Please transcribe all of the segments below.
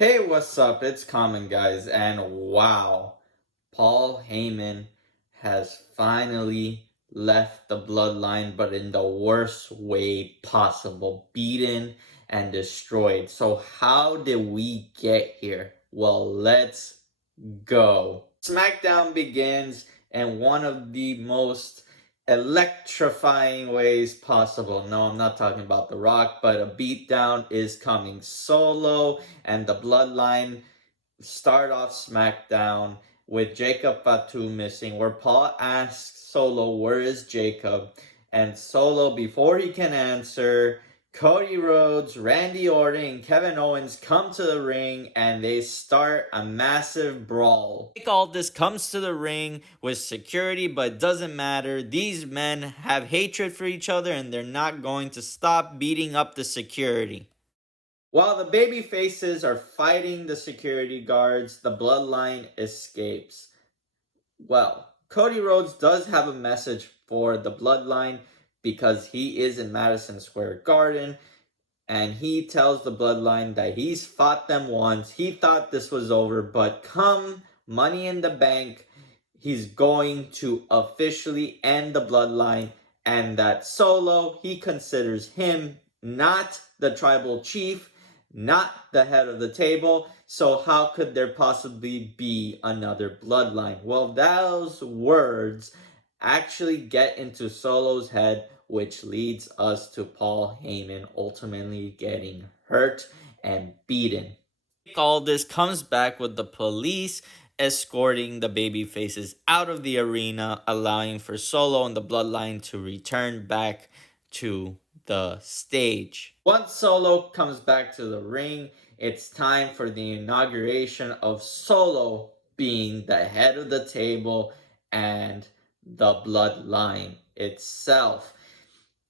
Hey, what's up? It's Common, guys, and wow, Paul Heyman has finally left the bloodline, but in the worst way possible, beaten and destroyed. So, how did we get here? Well, let's go. SmackDown begins in one of the most electrifying ways possible. No, I'm not talking about The Rock, but a beatdown is coming. Solo and the Bloodline start off SmackDown with Jacob Fatu missing, where Paul asks Solo, "Where is Jacob?" And Solo, before he can answer, Cody Rhodes, Randy Orton, and Kevin Owens come to the ring and they start a massive brawl. All this comes to the ring with security, but it doesn't matter. These men have hatred for each other and they're not going to stop beating up the security. While the baby faces are fighting the security guards, the bloodline escapes. Well, Cody Rhodes does have a message for the bloodline because he is in Madison Square Garden, and he tells the bloodline that he's fought them once. He thought this was over, but come Money in the Bank, he's going to officially end the bloodline, and that Solo, he considers him not the tribal chief, not the head of the table. So how could there possibly be another bloodline? Well, those words actually get into Solo's head, which leads us to Paul Heyman ultimately getting hurt and beaten. All this comes back with the police escorting the baby faces out of the arena, allowing for Solo and the bloodline to return back to the stage. Once Solo comes back to the ring, it's time for the inauguration of Solo being the head of the table and the bloodline itself.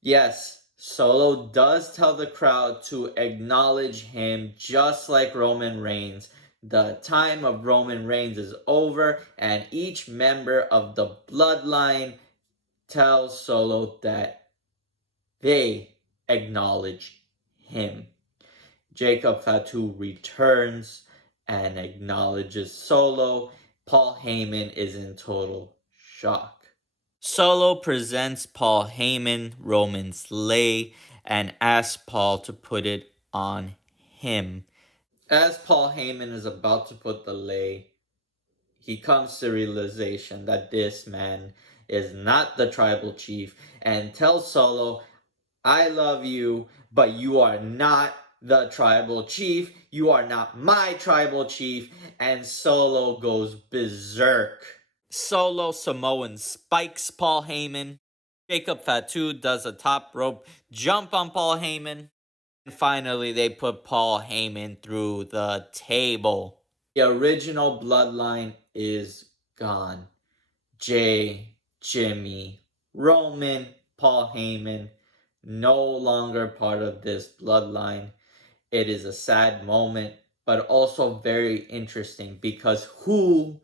Yes, Solo does tell the crowd to acknowledge him just like Roman Reigns. The time of Roman Reigns is over, and each member of the bloodline tells Solo that they acknowledge him. Jacob Fatu returns and acknowledges Solo. Paul Heyman is in total shock. Solo presents Paul Heyman Roman's lei and asks Paul to put it on him. As Paul Heyman is about to put the lei, he comes to realization that this man is not the tribal chief and tells Solo, "I love you, but you are not the tribal chief. You are not my tribal chief." And Solo goes berserk. Solo Samoan spikes Paul Heyman. Jacob Fatu does a top rope jump on Paul Heyman. And finally, they put Paul Heyman through the table. The original bloodline is gone. Jay, Jimmy, Roman, Paul Heyman, no longer part of this bloodline. It is a sad moment, but also very interesting because who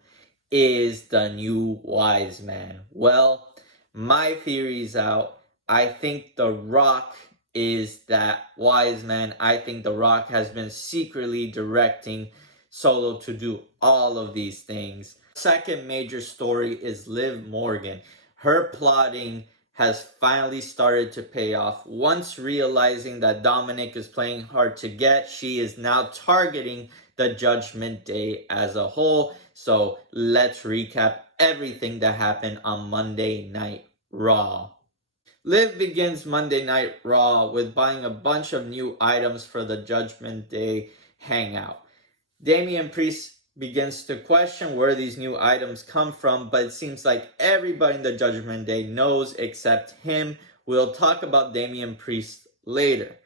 is the new wise man? Well, my theory's out. I think The Rock is that wise man. I think The Rock has been secretly directing Solo to do all of these things. Second major story is Liv Morgan. Her plotting has finally started to pay off. Once realizing that Dominic is playing hard to get, she is now targeting the Judgment Day as a whole. So let's recap everything that happened on Monday Night Raw. Liv begins Monday Night Raw with buying a bunch of new items for the Judgment Day hangout. Damian Priest begins to question where these new items come from, but it seems like everybody in the Judgment Day knows except him. We'll talk about Damian Priest later.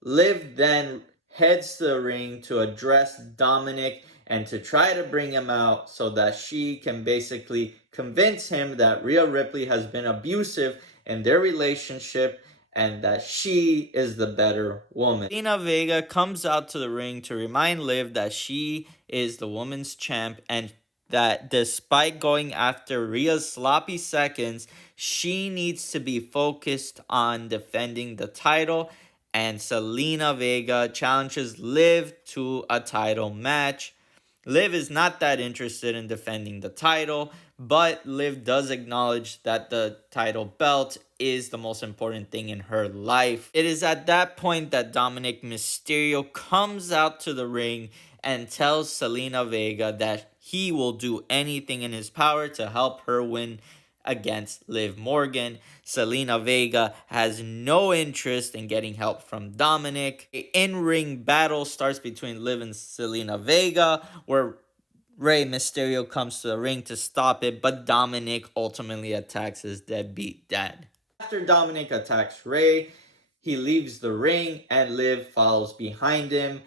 Liv then heads to the ring to address Dominic and to try to bring him out so that she can basically convince him that Rhea Ripley has been abusive in their relationship and that she is the better woman. Zelina Vega comes out to the ring to remind Liv that she is the women's champ and that despite going after Rhea's sloppy seconds, she needs to be focused on defending the title and Selena Vega challenges Liv to a title match. Liv is not that interested in defending the title, but Liv does acknowledge that the title belt is the most important thing in her life. It is at that point that Dominic Mysterio comes out to the ring and tells Selena Vega that he will do anything in his power to help her win against Liv Morgan. Selena Vega has no interest in getting help from Dominic. An in-ring battle starts between Liv and Selena Vega, where Rey Mysterio comes to the ring to stop it, but Dominic ultimately attacks his deadbeat dad. After Dominic attacks Rey, he leaves the ring and Liv follows behind him,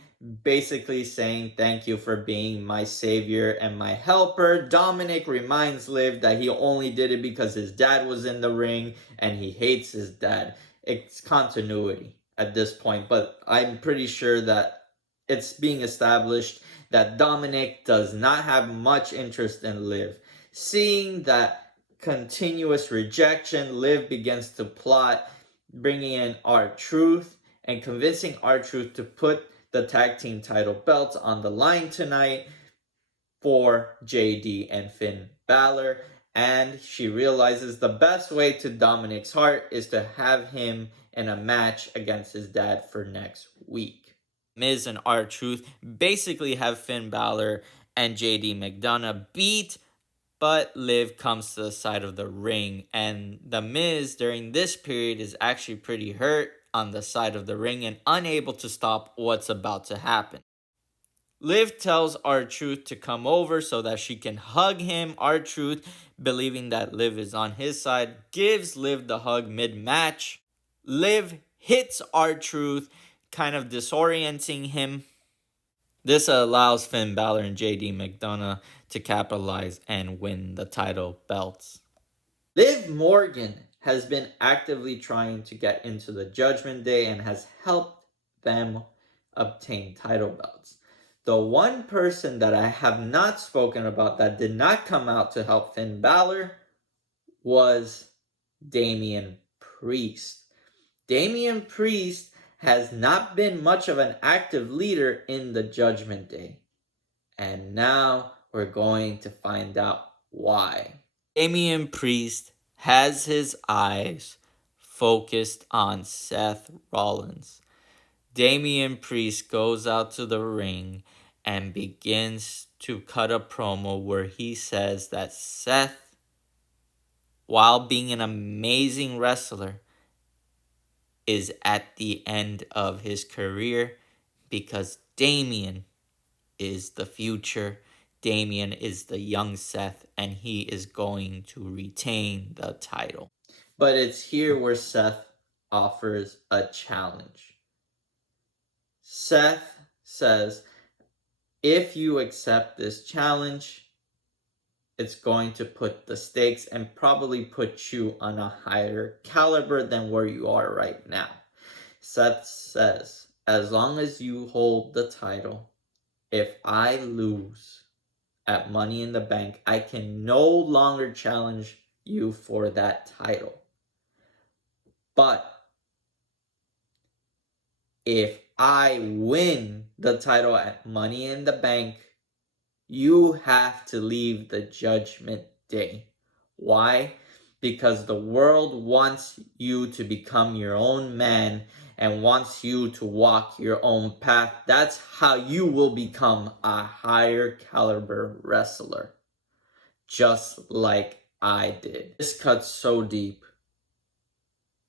basically saying thank you for being my savior and my helper. Dominic reminds Liv that he only did it because his dad was in the ring and he hates his dad. It's continuity at this point, but I'm pretty sure that it's being established that Dominic does not have much interest in Liv. Seeing that continuous rejection, Liv begins to plot bringing in R-Truth and convincing R-Truth to put the tag team title belts on the line tonight for JD and Finn Balor. And she realizes the best way to Dominic's heart is to have him in a match against his dad for next week. Miz and R-Truth basically have Finn Balor and JD McDonough beat, but Liv comes to the side of the ring, and the Miz during this period is actually pretty hurt on the side of the ring and unable to stop what's about to happen. Liv tells R-Truth to come over so that she can hug him. R-Truth, believing that Liv is on his side, gives Liv the hug mid-match. Liv hits R-Truth, kind of disorienting him. This allows Finn Balor and JD McDonough to capitalize and win the title belts. Liv Morgan has been actively trying to get into the Judgment Day and has helped them obtain title belts. The one person that I have not spoken about that did not come out to help Finn Balor was Damian Priest. Damian Priest has not been much of an active leader in the Judgment Day. And now we're going to find out why. Damian Priest has his eyes focused on Seth Rollins. Damian Priest goes out to the ring and begins to cut a promo where he says that Seth, while being an amazing wrestler, is at the end of his career because Damian is the future. Damian is the young Seth, and he is going to retain the title. But it's here where Seth offers a challenge. Seth says, if you accept this challenge, it's going to put the stakes and probably put you on a higher caliber than where you are right now. Seth says, as long as you hold the title, if I lose at Money in the Bank, I can no longer challenge you for that title. But if I win the title at Money in the Bank, you have to leave the Judgment Day. Why? Because the world wants you to become your own man and wants you to walk your own path. That's how you will become a higher caliber wrestler. Just like I did. This cuts so deep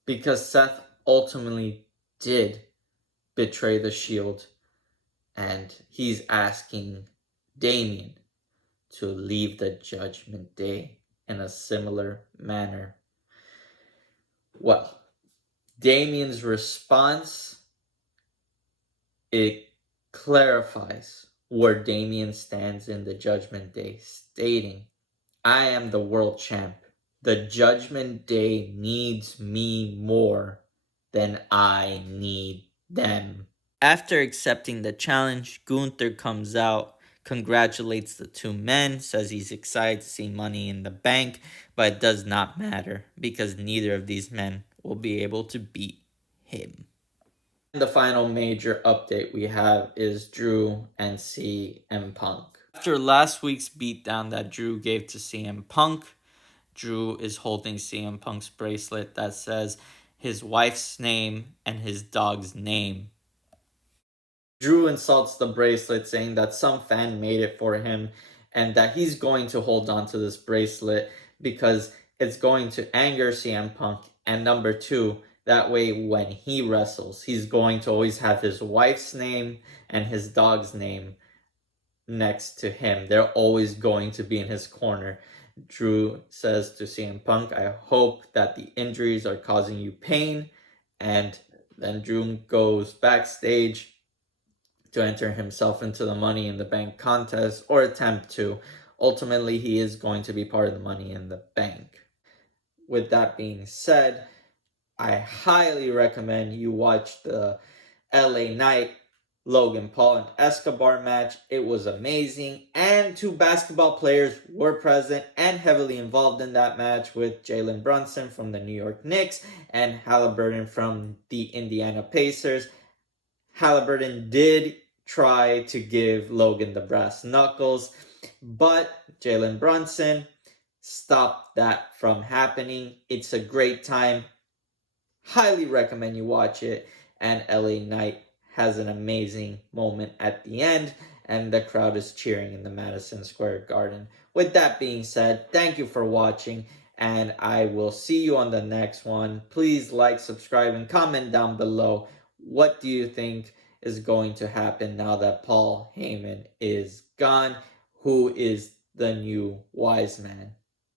because Seth ultimately did betray the Shield, and he's asking Damian to leave the Judgment Day in a similar manner. Well, Damian's response, it clarifies where Damian stands in the Judgment Day, stating, I am the world champ. The Judgment Day needs me more than I need them. After accepting the challenge, Gunther comes out, congratulates the two men, says he's excited to see Money in the Bank, but it does not matter because neither of these men will be able to beat him. The final major update we have is Drew and CM Punk. After last week's beatdown that Drew gave to CM Punk, Drew is holding CM Punk's bracelet that says his wife's name and his dog's name. Drew insults the bracelet, saying that some fan made it for him and that he's going to hold on to this bracelet because it's going to anger CM Punk. And number two, that way when he wrestles, he's going to always have his wife's name and his dog's name next to him. They're always going to be in his corner. Drew says to CM Punk, I hope that the injuries are causing you pain. And then Drew goes backstage to enter himself into the Money in the Bank contest, or attempt to. Ultimately, he is going to be part of the Money in the Bank. With that being said, I highly recommend you watch the LA Knight Logan Paul and Escobar match. It was amazing, and two basketball players were present and heavily involved in that match, with Jalen Brunson from the New York Knicks and Halliburton from the Indiana Pacers. Halliburton did try to give Logan the brass knuckles, but Jalen Brunson stopped that from happening. It's a great time. Highly recommend you watch it. And LA Knight has an amazing moment at the end, and the crowd is cheering in the Madison Square Garden. With that being said, thank you for watching, and I will see you on the next one. Please like, subscribe, and comment down below. What do you think is going to happen now that Paul Heyman is gone? Who is the new wise man?